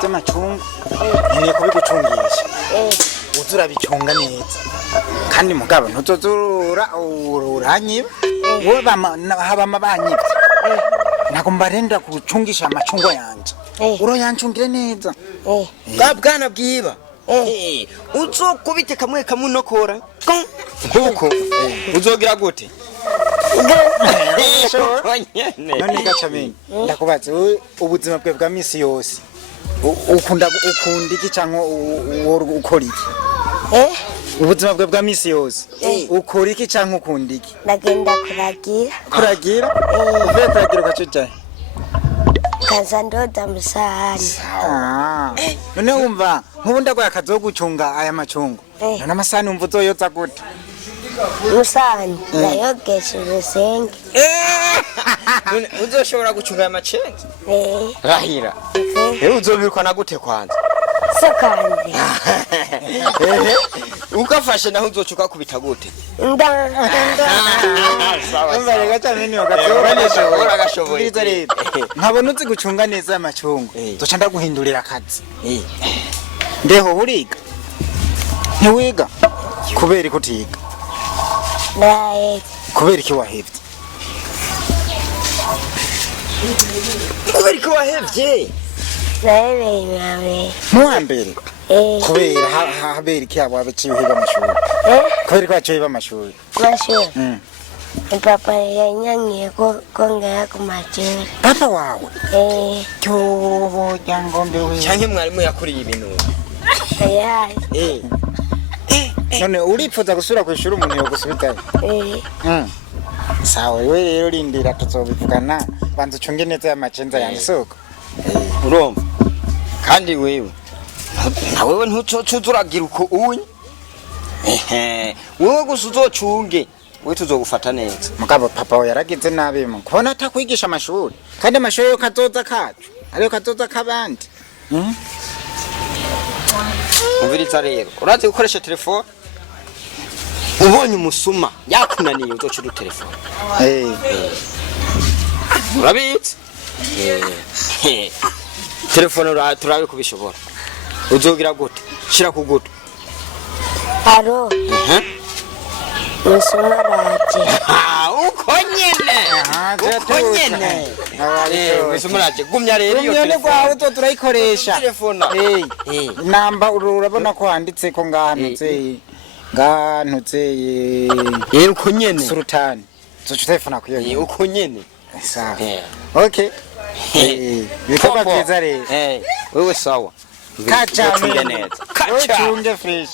by'amacunga ngiye kubigucungisha uzura bicunga neza kandi mugabo ntuzozura uranyiba wowe haba amabanyibye nako mbarenda kucungisha amacungo yanje uroyancungire neza bwana bwiba uzokubite kamwe kamunokora nkuko uzogira gute none Gacameni ndakubaze ubuzima bwe bwa misi yose ukunda iki cyangwa ukora iki ubuzima bwe bwa misi yose ukora iki cyangwa ukunda iki ndagenda kuragira uvuye kuragira ugacucaye kaza ndoda musahani none wumva nk'ubu ndagoye akazi wo gucunga aya macungo none amasahani wumva uzoyoza gute musahani ndayogesha urusenge uzoshobora gucunga aya macenge rahira uzobirukana gute kwanza so kandi ukafashe naho uzocuka kubita gute umva rega Gacameni uragashoboye nkabona uzi gucunga neza amacungo duca ndaguhindurira akazi ndeho uriga ntiwiga kubera ko utiga kubera iki wahevye kubera ko wahevye muwambere kubera habera iki abo abaciye uhiba amashuri kubera ko baciye amashuri papa yanyangiye ko ngaya ku mashuri papa wawe cyo jangombe we cyangwa mwarimu yakuriye ibintu none uripfuza gusura ku ishuri umuntu yogusubizayo sawa we rero rindira tuzobivugana banza ucunge neza ya macenza yanjye soko urumva kandi wewe nawewe ntuzuragira uko unye wewe gusa uzocunge we tuzogufata neza mugabo papa we yaragize nabi mu kubona atakwigisha amashuri kandi amashuri yo kazoza kacu ariyo kazoza kabandi umviriza rero urazi gukoresha telefone ubonye umusuma yakunaniye uzoca udutelefone urabitse telefone turabe kubishobora uzogira gute shira ku gutu aro musuma raje uko nyene musuma raje gumya rero iyo telefone kwawe to turayikoresha telefone namba urabona ko handitse ko ngantutse uko nyene sultani zoca telefone kuyo uko nyene sawa okay bikaba byiza rero wewe sawa Gacameni uchunge fresh